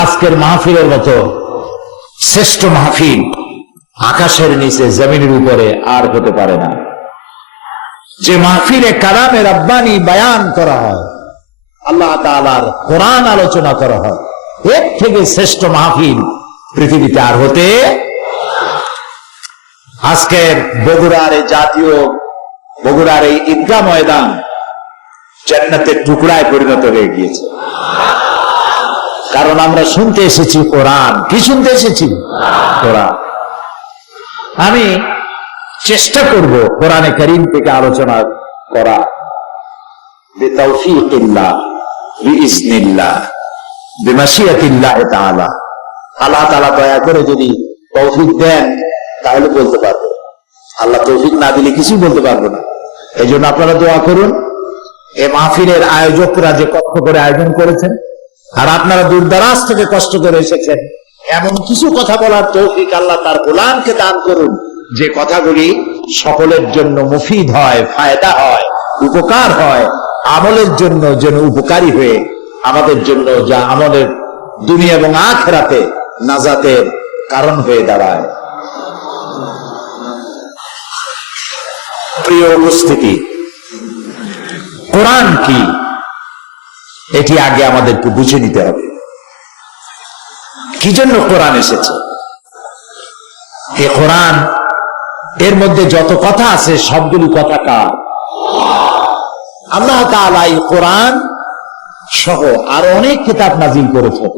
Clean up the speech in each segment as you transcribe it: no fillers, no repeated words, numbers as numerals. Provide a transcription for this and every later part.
আজকের মাহফিলের মতো শ্রেষ্ঠ মাহফিল আকাশের নিচে জমিনের উপরে আর হতে পারে না। যে মাহফিলে কালামে রাব্বানি বয়ান করা হয়, আল্লাহ তাআলার কোরআন আলোচনা করা হয়, এর থেকে শ্রেষ্ঠ মাহফিল পৃথিবীতে আর হতে। আজকের বগুড়ার এই ঈদগাহ ময়দান জান্নাতের টুকরায় পরিণত হয়ে গিয়েছে। কারণ আমরা শুনতে এসেছি কোরআন। কি শুনতে এসেছি? কোরআন। আমি চেষ্টা করব কোরআনে কারীম থেকে আলোচনা করা, বিতাওফীকিল্লাহ বিইজনিল্লাহ বিমাশিয়াতিল্লাহ তাআলা। আল্লাহ তাআলা দয়া করে যদি তৌফিক দেন তাহলে বলতে পারবো, আল্লাহ তৌফিক না দিলে কিছুই বলতে পারবো না। এই জন্য আপনারা দোয়া করুন। এই মাহফিলের আয়োজকরা যে কষ্ট করে আয়োজন করেছেন, আর আপনারা দূর দারাজ থেকে কষ্ট করে এসেছেন, এমন কিছু কথা বলার তৌফিক আল্লাহ তার গোলামকে দান করুন যে কথাগুলি সকলের জন্য মুফিদ হয়, ফায়দা হয়, উপকার হয়, আমলের জন্য যেন উপকারী হয়ে আমাদের জন্য যা আমলের দুনিয়া এবং আখিরাতে নাজাতের কারণ হয়ে দাঁড়ায়। প্রিয় উপস্থিতি, কোরআন কি এটি আগে আমাদেরকে বুঝে নিতে হবে। কি জন্য কোরআন এসেছে? এই কোরআন এর মধ্যে যত কথা আছে সবগুলি কথা কার? আল্লাহ তাআলা এই কোরআন সহ আরো অনেক কিতাব নাজিল করেছেন,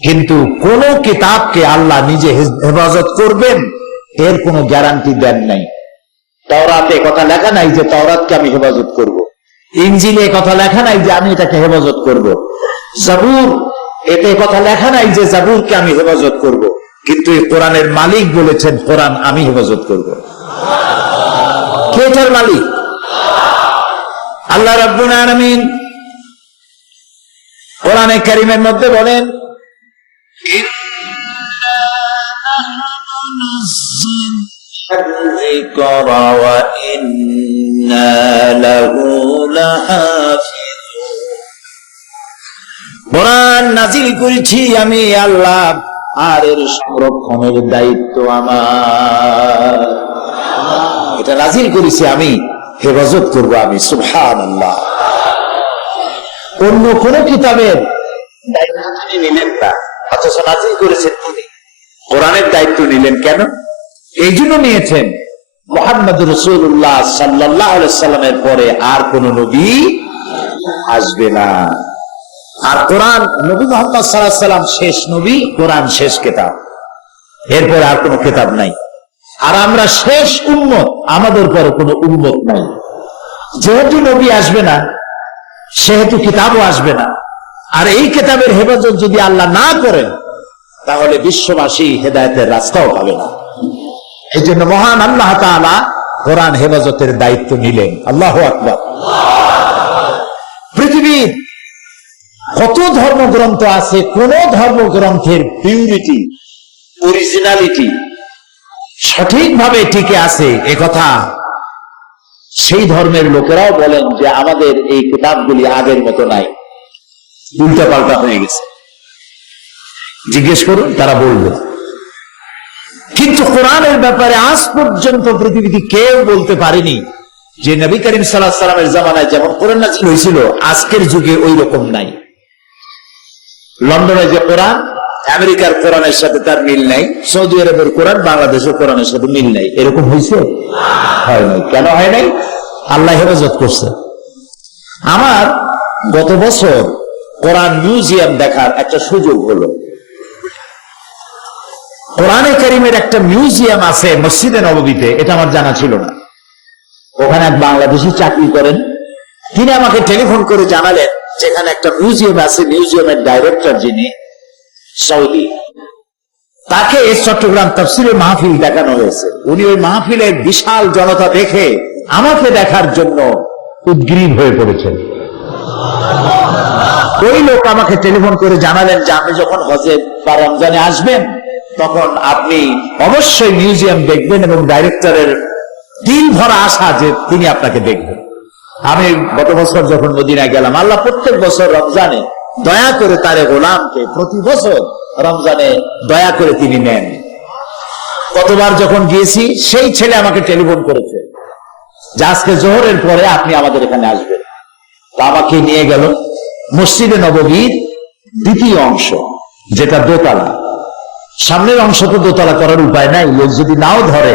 কিন্তু কোন কিতাবকে আল্লাহ নিজে হেফাজত করবেন এর কোনো গ্যারান্টি দেন নাই। তাওরাতে কথা লেখা নাই যে তাওরাতকে আমি হেফাজত করব, ইনজিলে কথা লেখা নাই যে আমি এটাকে হেফাজত করব, জাবুর এতে কথা লেখা নাই যে জাবুরকে আমি হেফাজত করব, কিন্তু এই কোরআনের মালিক বলেছেন কোরআন আমি হেফাজত করব। কে এটার মালিক? আল্লাহ রাব্বুল আলামিন কোরআনে কারীমের মধ্যে বলেন, কোরআন নাজিল করেছি আমি আল্লাহ, আর এর সংরক্ষণের দায়িত্ব আমার। এটা নাজিল করেছি আমি, হেফাজত করব আমি। সুবহানাল্লাহ। অন্য কোন কিতাবের দায়িত্ব তিনি নিলেন না, অথচ নাজিল করেছেন তিনি। কোরআনের দায়িত্ব নিলেন কেন? এই জন্য নিয়েছেন মুহাম্মদ রাসূলুল্লাহ সাল্লাল্লাহু আলাইহি ওয়াসাল্লামের পরে আর কোন নবী আসবে না। আর কোরআন, নবী মুহাম্মদ সাল্লাল্লাহু আলাইহি ওয়াসাল্লাম শেষ নবী, কোরআন শেষ কিতাব, এরপরে আর কোনো কিতাব নাই। আর আমরা শেষ উম্মত, আমাদের পরে কোনো উম্মত নাই। যেহেতু নবী আসবে না সেহেতু কিতাবও আসবে না। আর এই কিতাবের হেফাজত যদি আল্লাহ না করেন তাহলে বিশ্ববাসী হেদায়েতের রাস্তাও পাবে না। এই জন্য মহান আল্লাহ তাআলা কোরআন হেফাজতের দায়িত্ব নিলেন। আল্লাহু আকবার। পৃথিবীর কত ধর্মগ্রন্থ আছে, কোন ধর্মগ্রন্থের পিউরিটি, অরিজিনালিটি সঠিকভাবে টিকে আছে একথা সেই ধর্মের লোকেরাও বলেন যে আমাদের এই কিতাবগুলি আগের মতো নাই, উল্টা পাল্টা হয়ে গেছে। জিজ্ঞেস করুন, তারা বলবে। কিন্তু কোরআনের ব্যাপারে আজ পর্যন্ত পৃথিবীতে কেউ বলতে পারেনি যে নবী করিম সাল্লাল্লাহু আলাইহি ওয়াসাল্লামের জামানায় যেমন কোরআন নাযিল হয়েছিল আজকের যুগে ওই রকম নাই। লন্ডনে যে কোরআন, আমেরিকার কোরআনের সাথে তার মিল নাই, সৌদি আরবের কোরআন বাংলাদেশের কোরআনের সাথে মিল নাই, এরকম হয়েছে? হয় নাই। কেন হয় নাই? আল্লাহ হেফাজত করছে। আমার গত বছর কোরআন মিউজিয়াম দেখার একটা সুযোগ হলো। কোরআনে কারীমের একটা মিউজিয়াম আছে মসজিদে নববীতে, এটা আমার জানা ছিল না। ওখানে এক বাংলাদেশি চাকরি করেন, তিনি আমাকে টেলিফোন করে জানালেন যেখানে একটা মিউজিয়াম আছে, মিউজিয়ামের ডাইরেক্টর যিনি সৌদি, তাকে চট্টগ্রাম তাফসীরের মাহফিল দেখানো হয়েছে। উনি ওই মাহফিলের বিশাল জনতা দেখে আমাকে দেখার জন্য উদ্গ্রীব হয়ে পড়েছেন। ওই লোক আমাকে টেলিফোন করে জানালেন যে আপনি যখন হজে বা রমজানে আসবেন তখন আপনি অবশ্যই মিউজিয়াম দেখবেন এবং ডাইরেক্টরের দিল ভরা আশা যে তিনি আপনাকে দেখবেন। আমি গত বছর যখন মদিনায় গেলাম, আল্লাহ প্রত্যেক বছর রমজানে দয়া করে তার গোলামকে প্রতি বছর রমজানে দয়া করে তিনি নেন। কতবার যখন গিয়েছি সেই ছেলে আমাকে টেলিফোন করেছে যে আজকে জোহরের পরে আপনি আমাদের এখানে আসবেন। তা আমাকে নিয়ে গেল মসজিদে নববীর দ্বিতীয় অংশ, যেটা দোতলা। সামনের অংশ তো দোতলা করার উপায় নাই, লোক যদি নাও ধরে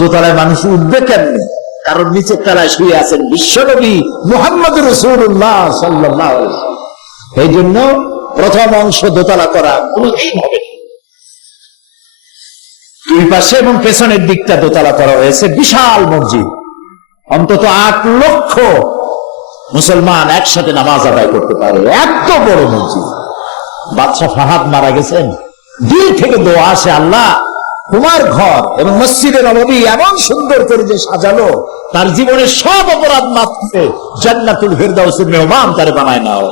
দোতলায় মানুষ উঠবে কেমনি, কারণ নিচের তলায় শুয়ে আছেন বিশ্বনবী মুহাম্মদ রাসূলুল্লাহ সাল্লাল্লাহু আলাইহি ওয়াসাল্লাম। এই জন্য প্রথম অংশ দোতলা করা কোনোদিন হবে না। দুই পাশে এবং পেছনের দিকটা দোতলা করা হয়েছে। বিশাল মসজিদ, অন্তত 8 লক্ষ মুসলমান একসাথে নামাজ আদায় করতে পারে, এত বড় মসজিদ। বাদশাহ ফাহাদ মারা গেছেন, দিল থেকে দোয়া আসে, আল্লাহ তোমার ঘর এবং মসজিদে নববী এমন সুন্দর করে যে সাজালো, তার জীবনের সব অপরাধ মাফ করে জান্নাতুল ফিরদাউসের মেহমান তারে বানায় নাও।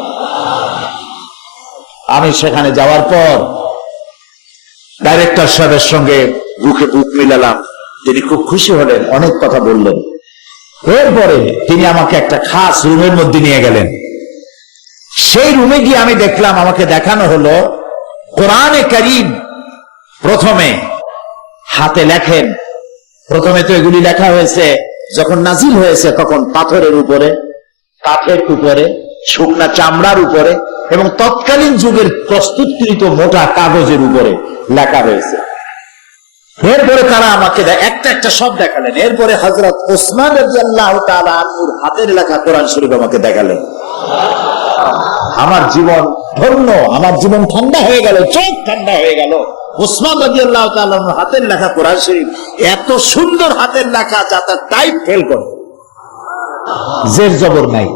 আমি সেখানে যাওয়ার পর ডাইরেক্টর সাহেবের সঙ্গে বুকে বুক মিলালাম। তিনি খুব খুশি হলেন, অনেক কথা বললেন। এরপরে তিনি আমাকে একটা খাস রুমের মধ্যে নিয়ে গেলেন। সেই রুমে গিয়ে আমি দেখলাম, আমাকে দেখানো হলো কোরআনে কারীম প্রথমে হাতে লেখেন। প্রথমে তো এগুলি লেখা হয়েছে যখন নাজিল হয়েছে তখন পাথরের উপরে, কাঠের উপরে, শুকনা চামড়ার উপরে এবং তৎকালীন যুগের প্রস্তুতকৃত মোটা কাগজের উপরে লেখা হয়েছে। এরপরে তারা আমাকে একটা একটা সব দেখালেন। এরপরে হযরত ওসমান রাদিয়াল্লাহু তাআলা আনহুর হাতের লেখা কোরআন শরীফ আমাকে দেখালেন। আমার জীবন ধন্য, আমার জীবন ঠান্ডা হয়ে গেল, চোখ ঠান্ডা হয়ে গেল। ওসমান রাদিয়াল্লাহু তাআলা আনহুর হাতের লেখা কোরআন শরীফ এত সুন্দর হাতের লেখা, যাতে টাইপ ফেল করে, জের জবর নাই,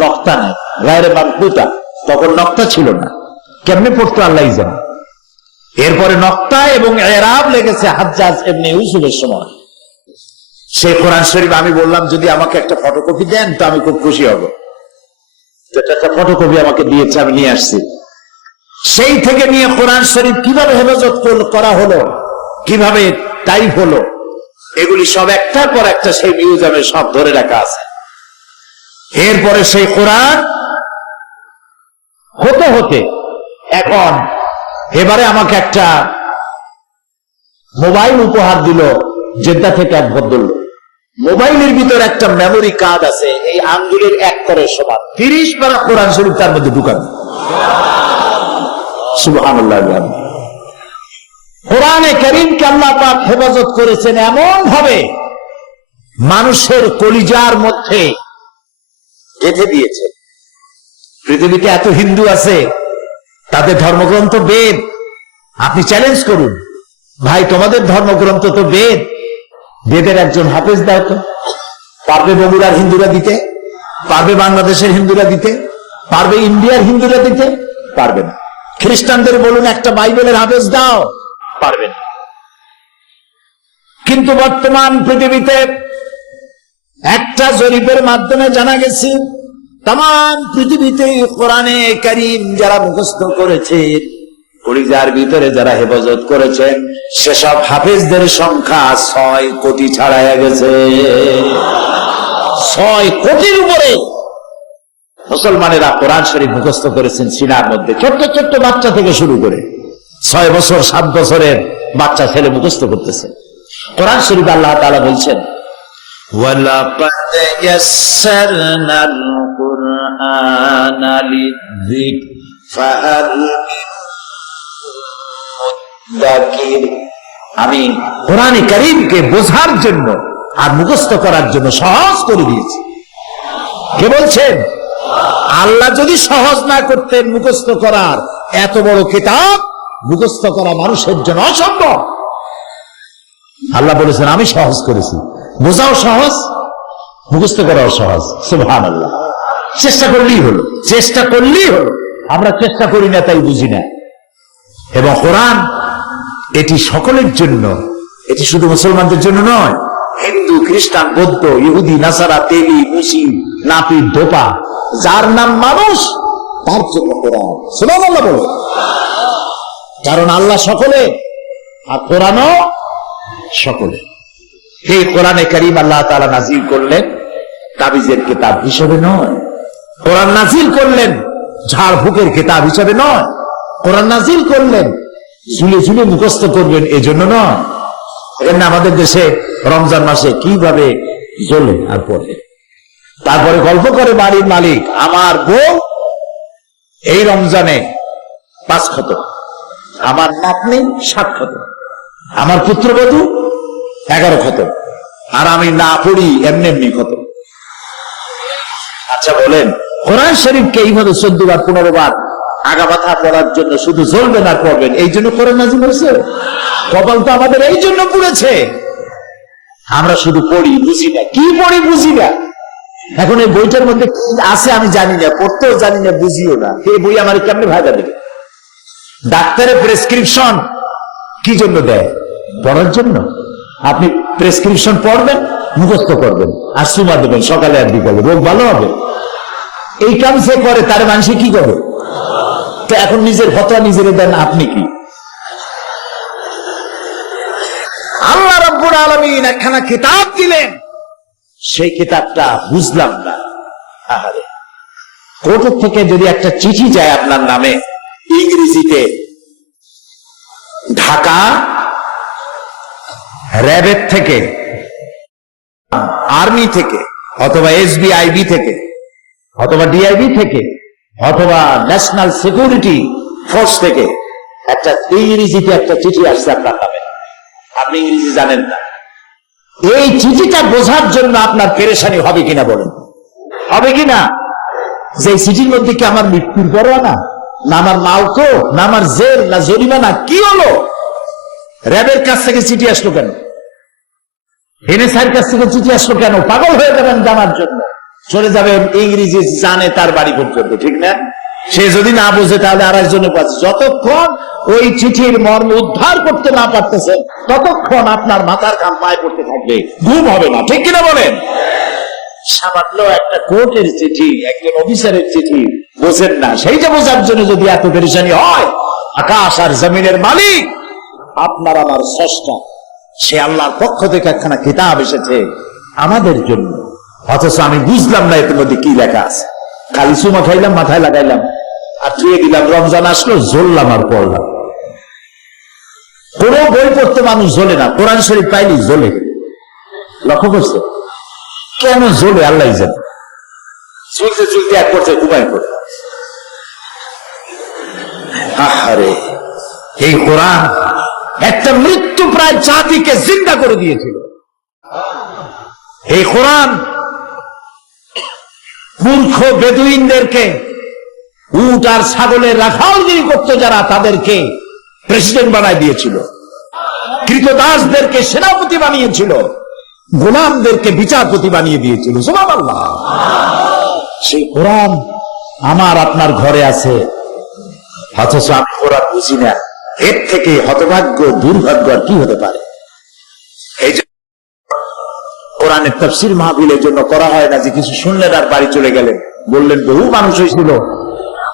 নকতা নাই, গায়রে মানকুতা। তখন নকতা ছিল না, কেমনে পড়তো আল্লাহই জানে। এরপরে নকতা এবং এরাব লেগেছে হাজ্জাজ ইবনে ইউসুফের সময়। সেই কোরআন শরীফ আমি বললাম যদি আমাকে একটা ফটোকপি দেন তো আমি খুব খুশি হব। একটা ফটোকপি আমাকে দিয়েছে, আমি নিয়ে আসছি। সেই থেকে নিয়ে কোরআন শরীফ কিভাবে হেফাজত করা হলো, কিভাবে টাইপ হলো, এগুলি সব একটার পর একটা সেই মিউজিয়ামে সব ধরে রাখা আছে। এরপরে সেই কোরআন হতে হতে এখন এবারে আমাকে একটা মোবাইল উপহার দিল জেদ্দা থেকে এক ভদ্রলোক। মোবাইলের ভিতর একটা মেমোরি কার্ড আছে, এই আঙ্গুলের এক করের সমান, 30 পারা কোরআন শরীফ তার মধ্যে ঢুকানো। সুবহানাল্লাহ। কোরআনে কারীমকে আল্লাহ পাক হেফাজত করেছেন এমন ভাবে, মানুষের কলিজার মধ্যে গেঁথে দিয়েছেন। পৃথিবীতে এত হিন্দু আছে, তাদের ধর্মগ্রন্থ বেদ। আপনি চ্যালেঞ্জ করুন, ভাই তোমাদের ধর্মগ্রন্থ তো বেদ, বেদের একজন হাফেজ দাও তো। পারবে বগুড়ার হিন্দুরা দিতে? পারবে বাংলাদেশের হিন্দুরা দিতে? পারবে ইন্ডিয়ার হিন্দুরা দিতে? পারবে না। খ্রিস্টানদের বলুন একটা বাইবেলের হাফেজ দাও, পারবে না। কিন্তু বর্তমান পৃথিবীতে একটা জরিপের মাধ্যমে জানা গেছে, তাম পৃথিবীতে কোরআনে কারীম যারা মুখস্থ করেছেন, কলিজার ভিতরে যারা হেফাজত করেছেন, সেসব হাফেজদের সংখ্যা 6 কোটি ছাড়াইয়া গেছে। 6 কোটির উপরে মুসলমানেরা কোরআন শরীফ মুখস্থ করেছেন সিনার মধ্যে। ছোট্ট ছোট্ট বাচ্চা থেকে শুরু করে 6 বছর 7 বছরের বাচ্চা ছেলে মুখস্থ করতেছে কোরআন শরীফ। আল্লাহ তাআলা বলছেন, ওয়ালাকাদ ইয়াসসারনাল কুরআনা লিযিকর ফাহাল মিন মুদ্দাকির। আমি কোরআনে কারীমকে বোঝার জন্য আর মুখস্থ করার জন্য সহজ করে দিয়েছি। কে বলছেন? আল্লাহ যদি সহজ না করতেন মুখস্থ করার, এত বড় কিতাব মুখস্থ করা মানুষের জন্য অসম্ভব। আল্লাহ বলেছেন আমি সহজ করেছি। বোঝাও সহজ, মুখস্থ করাও সহজ। সুবহানাল্লাহ। চেষ্টা করলেই হলো, চেষ্টা করলেই হলো। আমরা চেষ্টা করি না, তাই বুঝি না। এবং কোরআন এটি সকলের জন্য, এটি শুধু মুসলমানদের জন্য নয়। হিন্দু, খ্রিস্টান, বৌদ্ধ, ইহুদি, নাসারা, তেলি, মুসলিম, নাপিত, ধোপা, যার নাম মানুষ, তার জন্য কোরআন। সুবহানাল্লাহ বলো। কারণ আল্লাহ সকলে আর কোরআনও সকলে। এই কোরআনে কারীম আল্লাহ তাআলা নাজিল করলেন তাবিজের কিতাব হিসেবে নয়। কোরআন নাজিল করলেন ঝাড়ফুঁকের কিতাব হিসেবে নয়। কোরআন নাজিল করলেন ঝুলে ঝুলে মুখস্থ করবেন এজন্য নয়। এখানে আমাদের দেশে রমজান মাসে কিভাবে জ্বলে আর পড়ে, তারপরে গল্প করে বাড়ির মালিক, আমার বউ এই রমজানে 5 খতম, আমার নাতনি 7 খতম, আমার পুত্রবধূ 11 খতম, আর আমি না পড়ি এমনি এমনি খতম। আচ্ছা বলেন, কোরআন শরীফকে এইভাবে 14 বার 15 বার আগা মাথা পড়ার জন্য শুধু জ্বলবেন আর পড়বেন, এই জন্য কোরআন নাজিল হয়েছে? কপাল তো আমাদের এই জন্য পুড়েছে। আমরা শুধু পড়ি, বুঝি না। কি পড়ি বুঝি না। এখন এই বইটার মধ্যে কি আছে আমি জানি না, পড়তেও জানি না, বুঝিও না। এই বই আমার কেমনে ভাগা দেবে? ডাক্তারের প্রেসক্রিপশন কি জন্য দেয়? পড়ার জন্য। আপনি প্রেসক্রিপশন পড়বেন, মুখস্থ করবেন আর সুমা দেবেন সকালে আর বিকালে, রোগ ভালো হবে। এই কাম সে করে, তার মানুষে কি করে? তো এখন নিজের ফতোয়া নিজের দেন, আপনি কি? আল্লাহ রাব্বুল আলামিন একখানা কিতাব দিলেন, সেই কিতাবটা বুঝলাম না। আহারে, কোর্ট থেকে যদি একটা চিঠি যায় আপনার নামে ইংরেজিতে, ঢাকা র্যাবের থেকে, আর্মি থেকে, অথবা এসবিআইবি থেকে, অথবা ডিআইবি থেকে, অথবা ন্যাশনাল সিকিউরিটি ফোর্স থেকে একটা ইংরেজিতে একটা চিঠি আসছে আপনার নামে, আপনি ইংরেজি জানেন না, এই চিঠিটা বোঝার জন্য আপনার পেরেশানি হবে কিনা বলেন? হবে কিনা? যে চিঠির মধ্যে কি আমার মৃত্যুর পরোয়া না, না আমার মাউকো, না আমার জেল, না জরিমানা, কি হলো? র্যাবের কাছ থেকে চিঠি আসলো কেন? এনএসআইর কাছ থেকে চিঠি আসলো কেন? পাগল হয়ে যাবেন জানার জন্য। চলে যাবেন ইংরেজি জানে তার বাড়ি পর্যন্ত, ঠিক না? সে যদি না বোঝে তাহলে আর একজনের কাছে, যতক্ষণ ওই চিঠির মর্ম উদ্ধার করতে না পারতেছেন ততক্ষণ আপনার মাথার ঘাম পায়ে পড়তে থাকবে, ঘুম হবে না, ঠিক কিনা বলেন? সামান্য একটা কোর্টের চিঠি, একজন অফিসারের চিঠি বোঝেন না, সেইটা বোঝার জন্য যদি এত পেরেশানি হয়, আকাশ আর জমিনের মালিক আপনার আমার স্রষ্টা, সে আল্লাহর পক্ষ থেকে একখানা কিতাব এসেছে আমাদের জন্য, অথচ আমি বুঝলাম না এর মধ্যে কি লেখা আছে। খালি চুমা খাইলাম, মাথায় লাগাইলাম আর ছুঁয়ে দিলাম। রমজান আসলো, জ্বললাম আর পড়লাম। কোন বই পড়তে মানুষ জ্বলে না, কোরআন শরীফ পাইলি জ্বলে। লক্ষ্য করছে কেন জ্বলে? আল্লাহ জানে। চলতে চলতে এক পর্যায়ে ঘুমায় পড়ে। আহারে, এই কোরআন একটা মৃত্যু প্রায় জাতিকে জিন্দা করে দিয়েছিল। এই কোরআন মূর্খ বেদুইনদেরকে, উট আর ছাগলের রাখালগিরি করতো যারা, তাদেরকে প্রেসিডেন্ট বানায় দিয়েছিল, কৃতদাসদেরকে সেনাপতি বানিয়েছিল, গোলামদেরকে বিচারপতি বানিয়ে দিয়েছিল। সুবহানাল্লাহ। সেই কোরআন আমার আপনার ঘরে আছে, অথচ আমি কোরআন বুঝি না। এর থেকে হতভাগ্য, দুর্ভাগ্য আর কি হতে পারে? এই যে কোরআনের তাফসীর মাহফিলের জন্য করা হয় না যে কিছু শুনলেন আর বাড়ি চলে গেলেন, বললেন বহু মানুষ হয়েছিল,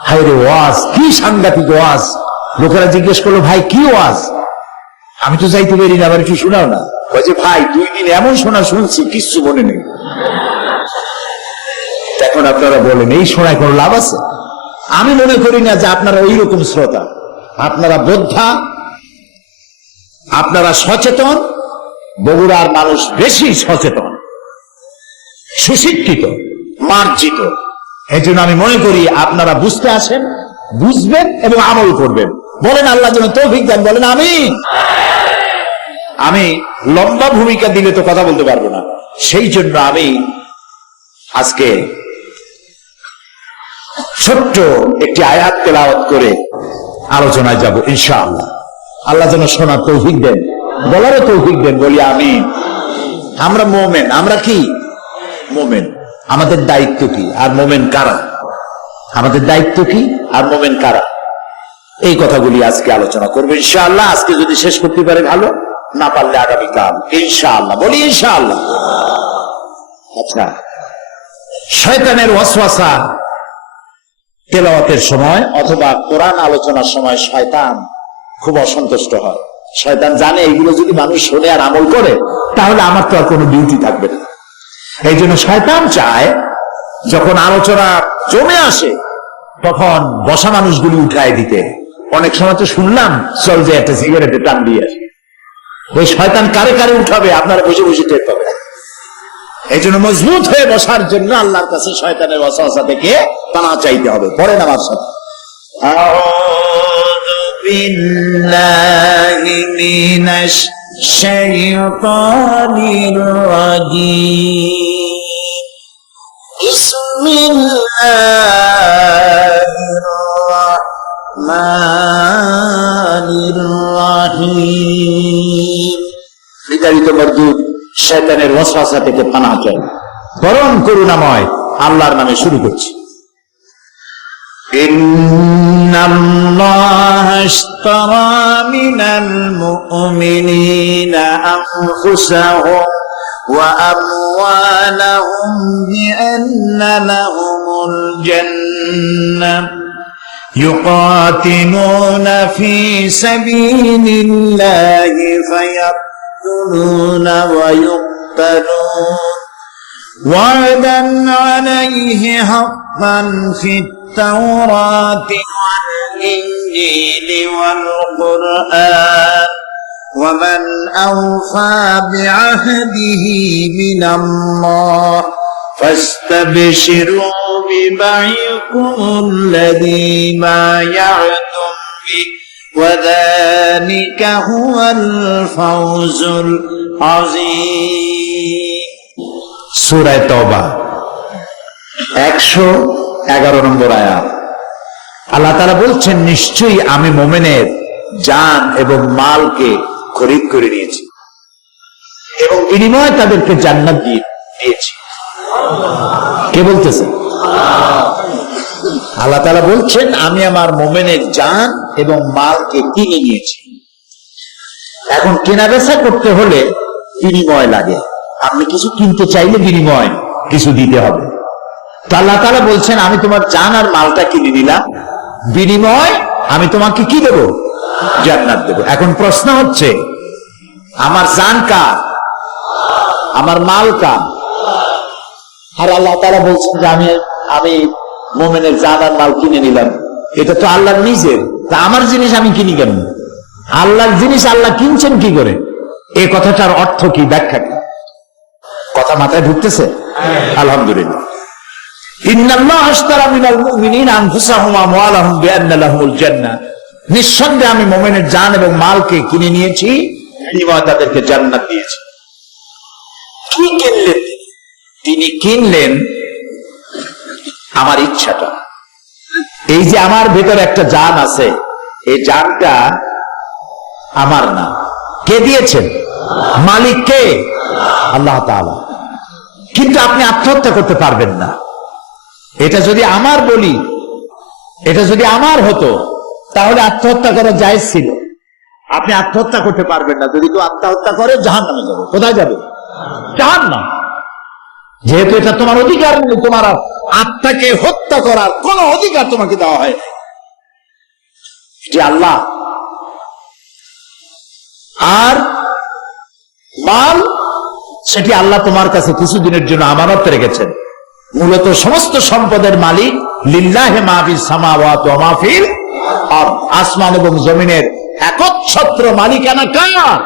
হায় রে ওয়াজ, কি সাংঘাতিক ওয়াজ। লোকেরা জিজ্ঞেস করলো, ভাই কি ওয়াজ? আমি তো যাইতে পারি না, আবার একটু শোনাও না। বলছে, ভাই 2 দিন এমন শোনা শুনছি, কিচ্ছু মনে নেই। এখন আপনারা বলেন, এই শোনায় কোনো লাভ আছে? আমি মনে করি না যে আপনারা ওই রকম শ্রোতা। আপনারা বোদ্ধা, আপনারা সচেতন। বগুড়ার মানুষ বেশি সচেতন, সুশিক্ষিত, মার্জিত। এই জন্য আমি মনে করি আপনারা বুঝতে আসেন, বুঝবেন এবং আমল করবেন। বলেন আল্লাহ যেন তৌফিক দেন, বলেন আমিন। আমি লম্বা ভূমিকা দিলে তো কথা বলতে পারবো না, সেই জন্য আমি আজকে ছোট্ট একটি আয়াত তেলাওয়াত করে আলোচনায় যাব ইনশাআল্লাহ। আল্লাহ যেন শোনার তৌফিক দেন, বলারও তৌফিক দেন, বলি আমিন। আমরা মোমেন। আমরা কি মোমেন? আমাদের দায়িত্ব কি আর মোমেন কারা? আমাদের দায়িত্ব কি আর মোমেন কারা? এই কথাগুলি আজকে আলোচনা করবো ইনশাআল্লাহ। আজকে যদি শেষ করতে পারে ভালো, না পারলে আগামীকাল ইনশাআল্লাহ। বলি ইনশাআল্লাহ। আচ্ছা, শয়তানের ওয়াসওয়াসা তেলাওয়াতের সময় অথবা কোরআন আলোচনার সময় শয়তান খুব অসন্তুষ্ট হয়। শয়তান জানে এইগুলো যদি মানুষ শুনে আর আমল করে তাহলে আমার তো আর কোনো ডিউটি থাকবে না। এই জন্য শয়তান চায় যখন আলোচনা জমে আসে তখন বসা মানুষগুলি উঠায় দিতে। অনেক সময় তো শুনলাম, চল যে একটা সিগারেটে টান দিয়ে আসে। ওই শয়তান কারে কারে উঠাবে আপনারা বসে বসে টের পাবেন। এই জন্য মজবুত হয়ে বসার জন্য আল্লাহর কাছে শয়তানের ওয়াসওয়াসা থেকে পানাহ চাইতে হবে। পড়েন আমার সাথে, আউযু বিল্লাহি মিনাশ শাইতানির রাজীম, বিসমিল্লাহির রাহমানির রাহিম। বিতাড়িত মরদুদ শয়তানের ওয়াসওয়াসা থেকে পানাহ চাই। পরম করুণাময় আল্লাহর নামে শুরু করছি। ইন্নাল্লাহা আশতারা মিনাল মুমিনিনা আনফুসাহুম ওয়া আমওয়ালাহুম বিআন্না লাহুমুল জান্নাহ ইউকাতিলুনা ফি সাবিলিল্লাহি ফায়াকতুলুনা ওয়া ইউকতালুন ওয়া'দান আলাইহি হাক্কান ফিত তাওরাতি ওয়াল ইনজিলি ওয়াল কুরআন ওয়া মান আওফা বিআহদিহি মিনাল্লাহ ফাস্তাবশিরু বিবাইকুমুল্লাযী বায়া'তুম বিহি ওয়া যালিকা হুয়াল ফাওজুল আযীম। সূরা তাওবা 111 নম্বর আয়াত। আল্লাহ তাআলা বলছেন, নিশ্চয়ই আমি মুমিনের জান এবং মালকে খরিদ করে নিয়েছি এবং বিনিময়ে তাদেরকে জান্নাত দিয়েছি। কে বলতেছে? আল্লাহ তাআলা বলছেন, আমি আমার মুমিনের জান এবং মালকে কিনে নিয়েছি। এখন কেনা বেচা করতে হলে বিনিময় লাগে। আপনি কিছু কিনতে চাইলে বিনিময় কিছু দিতে হবে। তো আল্লাহ তাআলা বলছেন, আমি তোমার জান আর মালটা কিনে নিলাম, বিনিময় আমি তোমাকে কি দেব? জান্নাত দেব। এখন প্রশ্ন হচ্ছে, আমার জান কার? আমার মাল কার? আর আল্লাহ তাআলা বলছেন যে আমি মুমিনের জান আর মাল কিনে নিলাম। এটা তো আল্লাহর নিজের। তা আমার জিনিস আমি কিনি কেন? আল্লাহর জিনিস আল্লাহ কিনছেন কি করে? এই কথাটার অর্থ কি, ব্যাখ্যা কি? কথা মাথায় ঢুকতেছে? আলহামদুলিল্লাহ। ইন্নাল্লাহা আশতারা মিনাল মুমিনিনা আনফুসাহুম ওয়া আমওয়ালাহুম বিআন্না লাহুমুল জান্নাহ, নিঃসন্দেহে আমি মুমিনের জান এবং মালকে কিনে নিয়েছি, বিনিময়ে তাদেরকে জান্নাত দিয়েছি। কি কিনলেন? তিনি কিনলেন আমার ইচ্ছাটা। এই যে আমার ভেতরে একটা জান আছে, এই জানটা আমার না। কে দিয়েছেন? মালিক কে? আল্লাহ তাআলা। কিন্তু আপনি আত্মহত্যা করতে পারবেন না। এটা যদি আমার বলি, এটা যদি আমার হতো, তাহলে আত্মহত্যা করা জায়েজ ছিল। আপনি আত্মহত্যা করতে পারবেন না। যদি কেউ আত্মহত্যা করে জাহান্নামে যাবে। কোথায় যাবে? জাহান্নাম। যেহেতু এটা তোমার অধিকার নেই, তোমার আত্মাকে হত্যা করার কোন অধিকার তোমাকে দেওয়া হয় না। এটি আল্লাহ। আর মাল, সেটি আল্লাহ তোমার কাছে কিছুদিনের জন্য আমানত রেখেছেন। মূলত সমস্ত সম্পদের মালিক লিল্লাহি মা ফিস সামাওয়াতি ওয়া মা ফিল আরদ, আসমান এবং জমিনের একচ্ছত্র মালিকানা কার?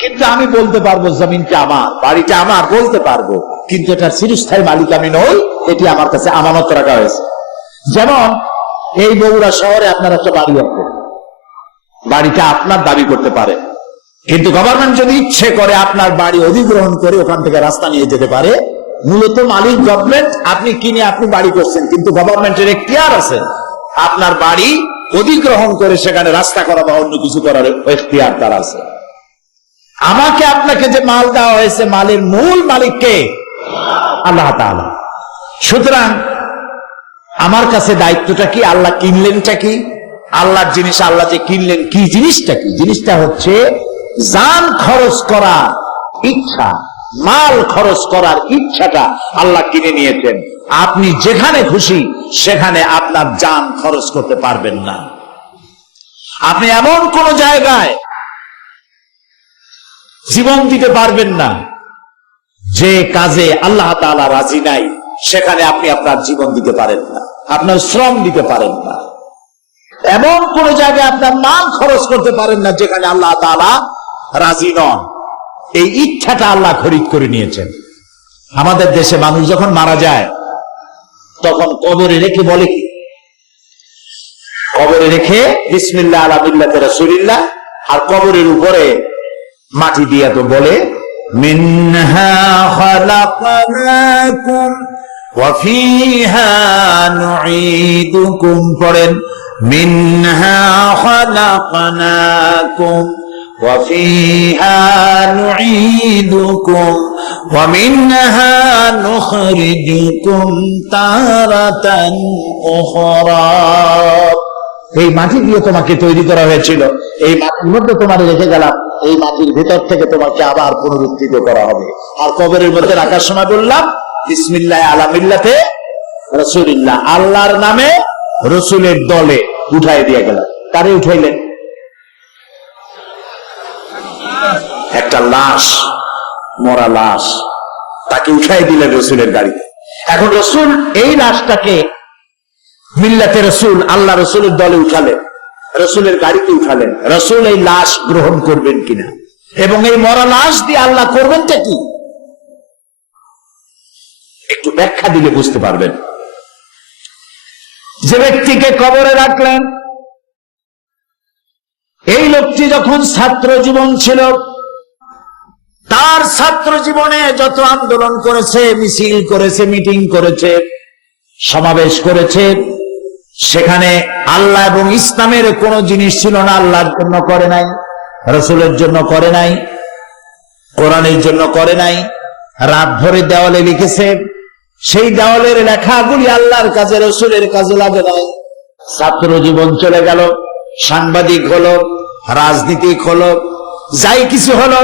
কিন্তু আমি বলতে পারবো জমিনটা আমার, বাড়িটা আমার, বলতে পারবো, কিন্তু এটার চিরস্থায়ী মালিক আমি নই। এটি আমার কাছে আমানত রাখা হয়েছে। যেমন এই বগুড়া শহরে আপনার একটা বাড়ি আছে, বাড়িটা আপনার দাবি করতে পারে, কিন্তু গভর্নমেন্ট যদি ইচ্ছে করে আপনার বাড়ি অধিগ্রহণ করে ওখান থেকে রাস্তা নিয়ে যেতে পারে। মূলত মালিক গভর্নমেন্ট, আপনি কিনে আপনি বাড়ি করছেন, কিন্তু গভর্নমেন্টের এখতিয়ার আছে আপনার বাড়ি অধিগ্রহণ করে সেখানে রাস্তা করা বা অন্য কিছু করার এখতিয়ার তার আছে। আমাকে আপনাকে যে মাল দেওয়া হয়েছে, মালের মূল মালিক কে? আল্লাহ তাআলা। সুতরাং আমার কাছে দায়িত্বটা কি? আল্লাহ কিনলেনটা কি? আল্লাহর জিনিস আল্লাহ যে কিনলেন, কি জিনিসটা? কি জিনিসটা? হচ্ছে জান খরচ করার ইচ্ছা, মাল খরচ করার ইচ্ছাটা আল্লাহ কিনে নিয়েছেন। আপনি যেখানে খুশি সেখানে আপনার জান খরচ করতে পারবেন না। আপনি এমন কোন জায়গায় জীবন দিতে পারবেন না যে কাজে আল্লাহ তাআলা রাজি নাই, সেখানে আপনি আপনার জীবন দিতে পারেন না। আপনার শ্রম দিতে পারেন না, এমন কোন জায়গায় আপনার মাল খরচ করতে পারেন না যেখানে আল্লাহ তাআলা রাজি নন। এই ইচ্ছাটা আল্লাহ খরিদ করে নিয়েছেন। আমাদের দেশে মানুষ যখন মারা যায় তখন কবরে রেখে বলে কি? কবরে রেখে বিসমিল্লাহ আলা মিল্লাতি রাসূলিল্লাহ, আর কবরের উপরে মাটি দিয়ে তো বলে মিনহা খালাকনাকুম ওয়া ফিহা নুঈদুকুম। পড়েন মিনহা খালাকনাকুম ওয়া ফিহা নুঈদুকুম ওয়া মিনহা নুখরিজুকুম তারাতান উখরা। এই মাটি দিয়ে তোমাকে তৈরি করা হয়েছিল, এই মাটির মধ্যে তোমার রেখে গেলাম, এই মাটির ভিতর থেকে তোমাকে আবার পুনরুত্থিত করা হবে। আর কবরের মধ্যে রাখার সময় বললাম বিসমিল্লাহ আলা মিল্লাতে রাসূলিল্লাহ, আল্লাহর নামে রসুলের দলে উঠাই দিয়ে গেলাম। কারে উঠাইলেন? একটা লাশ, মরা লাশ, তাকে উঠাই দিলেন রসুলের গাড়িতে। এখন রসুল এই লাশটাকে মিল্লাতে রসুল, আল্লাহ রসুলের দলে উঠালেন, রসুলের গাড়িতে উঠালেন। রসুল এই লাশ গ্রহণ করবেন কিনা এবং এই মরা লাশ দিয়ে আল্লাহ করবেনটা কি, একটু ব্যাখ্যা দিলে বুঝতে পারবেন। যে ব্যক্তিকে কবরে রাখলেন, এই লোকটি যখন ছাত্র জীবন ছিল, তার ছাত্র জীবনে যত আন্দোলন করেছে, মিছিল করেছে, মিটিং করেছে, সমাবেশ করেছে, সেখানে আল্লাহ এবং ইসলামের কোন জিনিস ছিল না। আল্লাহর জন্য করে নাই, রসুলের জন্য করে নাই, কোরআনের জন্য করে নাই। রাত ভরে দেওয়ালে লিখেছে, সেই দেওয়ালের লেখাগুলি আল্লাহর কাজে, রসুলের কাজে লাগে নাই। ছাত্র জীবন চলে গেল, সাংবাদিক হলো, রাজনীতিক হলো, যাই কিছু হলো,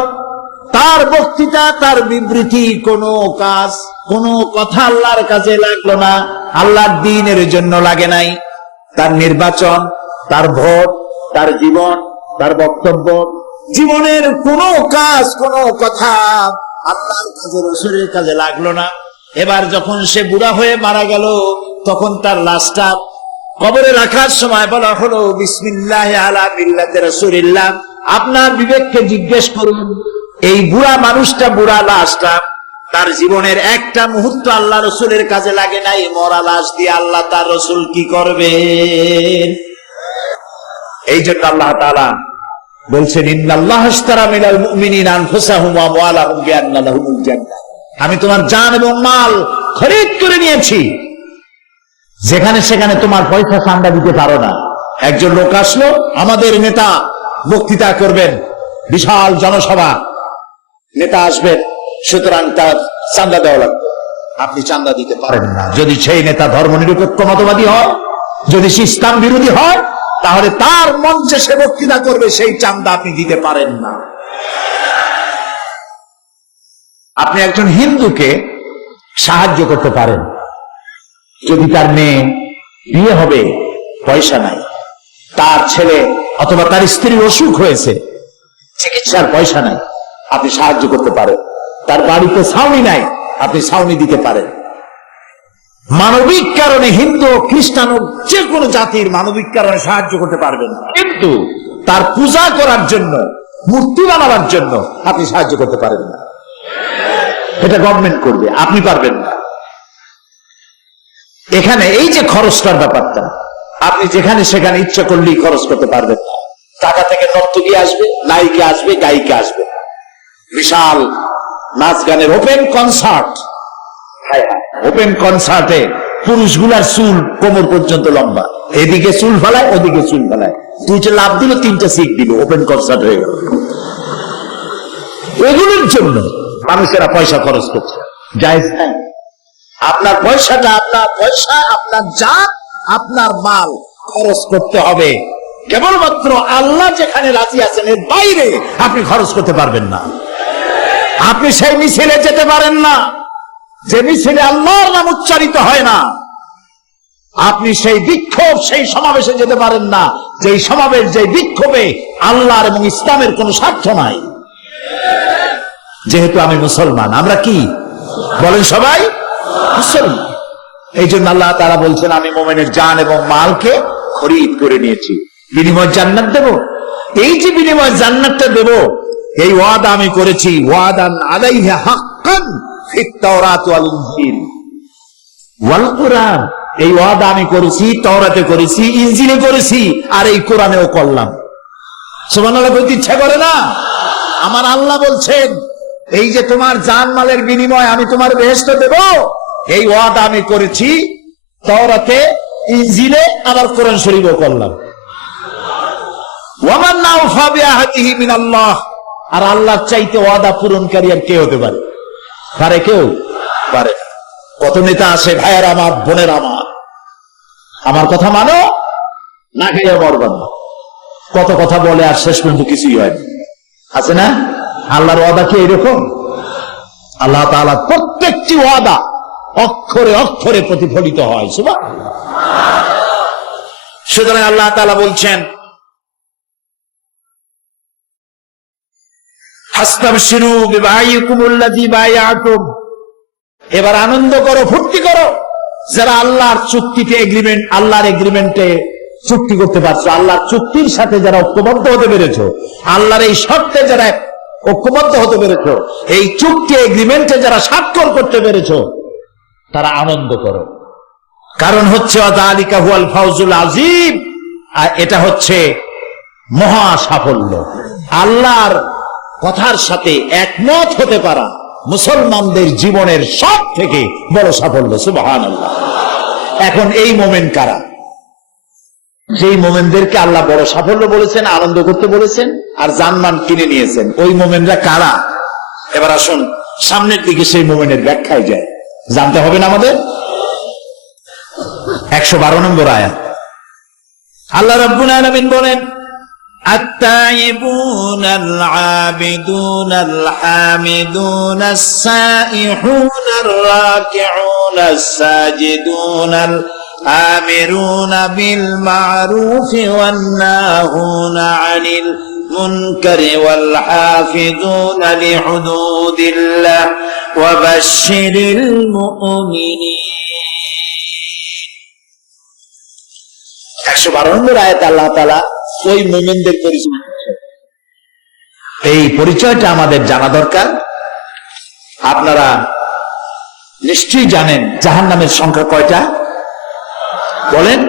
তার বক্তৃতা, তার বিবৃতি, কোনো কাজ, কোনো কথা আল্লাহর কাজে লাগলো না, আল্লাহর দ্বীনের জন্য লাগে নাই। তার নির্বাচন, তার ভোট, তার জীবন, তার বক্তব্য, জীবনের কোনো কাজ, কোনো কথা আল্লাহর কাজে, রসুলের কাজে লাগলো না। এবার যখন সে বুড়া হয়ে মারা গেল, তখন তার লাশটা কবরে রাখার সময় বলা হলো বিসমিল্লাহ আলা মিল্লাতি রাসূলিল্লাহ। আপনার বিবেককে জিজ্ঞেস করুন, এই বুড়া মানুষটা, বুড়া লাশটা, তার জীবনের একটা মুহূর্ত আল্লাহ রসুলের কাজে লাগে নাই, মরা লাশ দিয়ে আল্লাহ তার রসুল কি করবেন? এই জন্য আল্লাহ তাআলা বলছেন ইন্নাল্লাহা আশতারা মিনাল মুমিনিনা আনফুসাহুম ওয়া আমওয়ালাহুম বিআন্না লাহুমুল জান্নাহ। আমি তোমার জান এবং মাল খরিদ করে নিয়েছি, যেখানে সেখানে তোমার পয়সা চাঁদা দিতে পারো না। একজন লোক আসলো, আমাদের নেতা বক্তৃতা করবেন, বিশাল জনসভা, নেতা আসবেন, সুতরাং তার চাঁদা দেওয়া লাগবে। আপনি চাঁদা দিতে পারেন না। যদি সেই নেতা ধর্মনিরপেক্ষ মতবাদী হয়, যদি সে ইসলাম বিরোধী হয়, তাহলে তার মঞ্চে সে বক্তৃতা করবে, সেই চাঁদা আপনি দিতে পারেন না। আপনি একজন হিন্দুকে সাহায্য করতে পারেন, যদি তার মেয়ে বিয়ে হবে, পয়সা নাই, তার ছেলে অথবা তার স্ত্রীর অসুখ হয়েছে, চিকিৎসার পয়সা নাই, আপনি সাহায্য করতে পারেন। তার বাড়িতে ছাউনি নাই, আপনি ছাউনি দিতে পারেন। মানবিক কারণে হিন্দু, খ্রিস্টান, যে কোনো জাতির মানবিক কারণে সাহায্য করতে পারবেন না, কিন্তু তার পূজা করার জন্য, মূর্তি বানাবার জন্য আপনি সাহায্য করতে পারেন না। এটা গভর্নমেন্ট করবে, আপনি পারবেন না। এখানে এই যে খরচটার ব্যাপারটা, আপনি যেখানে সেখানে ইচ্ছা করলেই খরচ করতে পারবেন না। টাকা থেকে নর্তকী আসবে, নায়িকা আসবে, গায়িকা আসবে, বিশাল নাচ গানের ওপেন কনসার্ট। ওপেন কনসার্টে পুরুষগুলার চুল কোমর পর্যন্ত লম্বা, এদিকে চুল ফেলায়, ওদিকে চুল ফেলায়, দুইটা লাভ দিল, তিনটা সিট দিল, ওপেন কনসার্ট হয়ে গেল। এগুলোর জন্য মানুষেরা পয়সা খরচ করছে, জায়েজ নাই। আপনার পয়সাটা, আপনার পয়সা, আপনার জান, আপনার মাল খরচ করতে হবে কেবলমাত্র আল্লাহ যেখানে রাজি আছেন, এর বাইরে আপনি খরচ করতে পারবেন না। আপনি সেই মিছিলে যেতে পারেন না যে মিছিলে আল্লাহর নাম উচ্চারিত হয় না। আপনি সেই বিক্ষোভ, সেই সমাবেশে যেতে পারেন না যেই সমাবেশ, যেই বিক্ষোভে আল্লাহর এবং ইসলামের কোন স্বার্থ নাই। যেহেতু আমি মুসলমান, আমরা কি বলেন সবাই? মুসলমান। এই জন্য আল্লাহ তাআলা বলছেন, আমি মুমিনের জান এবং মালকে খরিদ করে নিয়েছি, বিনিময় জান্নাত দেব। এই যে বিনিময় জান্নাতটা দেব, এই ওয়াদা আমি করেছি। ওয়াদান আলাইহা হাক্কান ফিত তাওরাত ওয়াল ইনজিল ওয়াল কুরআন। এই ওয়াদা আমি করেছি, তাওরাতে করেছি, ইনজিলে করেছি, আর এই কোরআনেও করলাম। সুবহানাল্লাহ বলতে ইচ্ছা করে না? আমার আল্লাহ বলছেন, এই যে তোমার জানমালের বিনিময় আমি তোমার বেহেশত দেব, এই ওয়াদা আমি করেছি তাওরাতে, ইনজিলে, আবার কোরআন শরীফও করলাম। ওয়ামান নাওফা বিআহদিহি মিনাল্লাহ। আর আল্লাহর চাইতে ওয়াদা পূরণকারী আর কে হতে পারে? পারে কেউ? পারে না। কত নেতা আছে, ভাইয়ের আমার, বোনের আমার কথা মানো না, খাইয়া মরবান। কত কথা বলে আর শেষ পর্যন্ত কিছুই হয় না, আছে না? আল্লাহর ওয়াদা কি এরকম? আল্লাহ তাআলা প্রত্যেকটি ওয়াদা অক্ষরে অক্ষরে প্রতিফলিত হয়। সুবহানাল্লাহ। সুতরাং আল্লাহ তাআলা বলছেন, ফাস্তাবশিরু বিবাইকুমুল্লাযী বায়াতুম। এবার আনন্দ করো, ফুর্তি করো, যারা আল্লাহর চুক্তিতে এগ্রিমেন্ট, আল্লাহর এগ্রিমেন্টে চুক্তি করতে পারছো, আল্লাহর চুক্তির সাথে যারা ঐক্যবদ্ধ হতে পেরেছো, আল্লাহর এই শর্তে যারা ঐক্যবদ্ধ হতে পেরেছো, এই চুক্তি এগ্রিমেন্টে যারা স্বাক্ষর করতে পেরেছো, তারা আনন্দ করো। কারণ হচ্ছে যালিকা হুয়াল ফাউজুল আযীম। আর এটা হচ্ছে মহা সাফল্য। আল্লাহর কথার সাথে একমত হতে পারা মুসলমানদের জীবনের সব থেকে বড় সাফল্য। সুবহানাল্লাহ। এখন এই মোমেন কারা? যেই মোমেনদেরকে আল্লাহ বড় সাফল্য বলেছেন, আনন্দ করতে বলেছেন, আর জানমান কিনে নিয়েছেন, ওই মোমেনরা কারা? এবার আসুন সামনের দিকে সেই মোমেনের ব্যাখ্যায় যায়, জানতে হবে না আমাদের। 112 নম্বর আয়াত, আল্লাহ রাব্বুল আলামিন বলেন, التائبون العابدون الحامدون السائحون الراكعون الساجدون الآمرون بالمعروف والناهون عن المنكر والحافظون لحدود الله وبشر المؤمنين। 112 নম্বর আয়াতে আল্লাহ তাআলা ওই মুমিনদের পরিচয়, এই পরিচয়টা আমাদের জানা দরকার। আপনারা নিশ্চয়ই জানেন জাহান্নামের সংখ্যা কয়টা বলেন,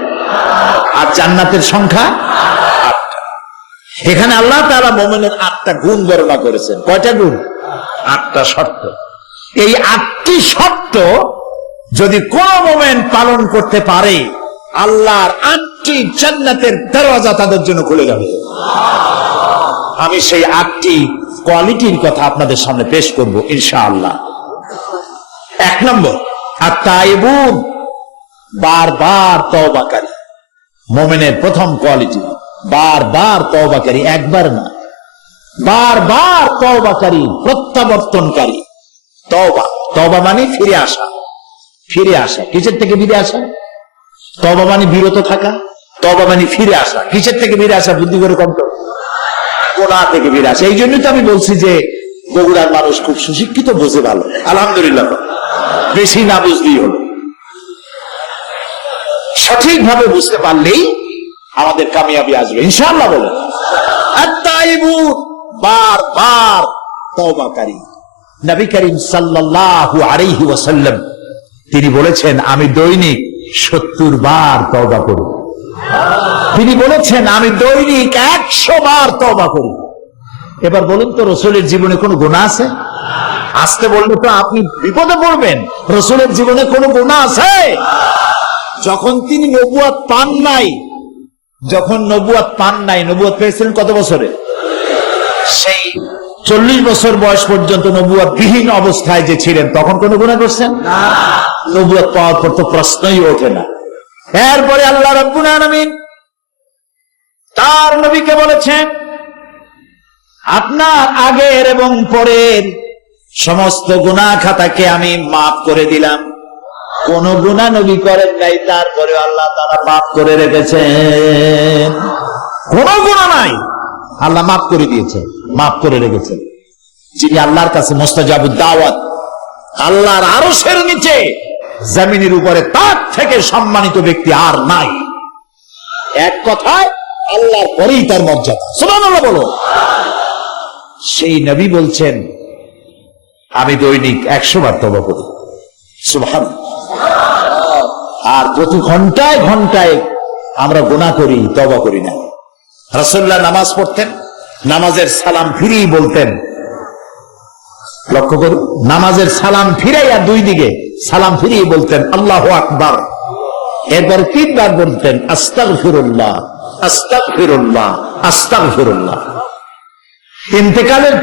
আর জান্নাতের সংখ্যা 8টা। এখানে আল্লাহ তাআলা মুমিনের 8টা গুণ বর্ণনা করেছেন। কয়টা গুণ? 8টা শর্ত। এই 8টি শর্ত যদি কোন মুমিন পালন করতে পারে, আল্লাহর 8টি জান্নাতের দরজা তাদের জন্য খুলে যাবে। আমি সেই 8টি কোয়ালিটির কথা আপনাদের সামনে পেশ করব ইনশাআল্লাহ। 1 নম্বর, আত-তাইবুন, বারবার তওবাকারী। মুমিনের প্রথম কোয়ালিটি বারবার তওবাকারী, একবার না, বারবার তওবাকারী, প্রত্যাবর্তনকারী। তওবা মানে ফিরে আসা। ফিরে আসা কিসের থেকে? ফিরে আসা। তওবা মানে বিরত থাকা, তওবা মানে ফিরে আসা। কিসের থেকে ফিরে আসা? বুদ্ধি করে কম তো, গুনাহ থেকে ফিরে আসা। এই জন্যই তো আমি বলছি যে বগুড়ার মানুষ খুব সুশিক্ষিত, বোঝে ভালো, আলহামদুলিল্লাহ। বেশি না বুঝলেই হলো, সঠিকভাবে বুঝতে পারলেই আমাদের কামিয়াবি আসবে ইনশাআল্লাহ। বলে আত-তাইবুন, বারবার তওবাকারী। নবী করিম সাল্লাল্লাহু আলাইহি ওয়াসাল্লাম তিনি বলেছেন, আমি দৈনিক 70 বার তওবা করি। তিনি বলেছেন, আমি দৈনিক 100 বার তওবা করি। এবার বলুন তো, রাসূলের জীবনে কোনো গুনাহ আছে? আসতে বললে তো আপনি বিপদে পড়বেন। রাসূলের জীবনে কোনো গুনাহ আছে? যখন তিনি নবুয়ত পান নাই, নবুয়ত পেয়েছিলেন কত বছরে? সেই 40 বছর বয়স পর্যন্ত নবুয়ত বিহীন অবস্থায় যে ছিলেন, তখন কোনো গুনাহ করছেন না। নবুয়ত পাওয়ার পর তো প্রশ্নই ওঠে না। এরপরে আল্লাহ রাব্বুল আলামিন তার নবীকে বলেছেন, আপনার আগের এবং পরের সমস্ত গুনাহ খাতাকে আমি মাফ করে দিলাম। কোন গুনাহ নবী করেন নাই, তারপরে আল্লাহ তাআলা মাফ করে রেখেছেন। কোন গুনাহ নাই, আল্লাহ মাফ করে দিয়েছেন, মাফ করে রেখেছেন। যিনি আল্লাহর কাছে মুস্তাজাবুদ দাওয়াত, আল্লাহর আরশের নিচে জমিনের উপরে তার থেকে সম্মানিত ব্যক্তি আর নাই। এক কথায় আল্লাহর পরেই তার মর্যাদা। সুবহানাল্লাহ বলো। সেই নবী বলছেন আমি দৈনিক 100 বার তওবা করি। সুবহানাল্লাহ। আর প্রতি ঘন্টায় ঘন্টায় আমরা গুনাহ করি, তওবা করি না। রাসূলুল্লাহ নামাজ পড়তেন, নামাজের সালাম ফিরিয়ে বলতেন, লক্ষ্য করুন, নামাজের সালাম ফিরাইয়া দুই দিকে সালাম ফিরিয়ে বলতেন আল্লাহু আকবার। এরপর 3 বার বলতেন আস্তাগফিরুল্লাহ, আস্তাগফিরুল্লাহ, আস্তাগফিরুল্লাহ। ইন্তেকালের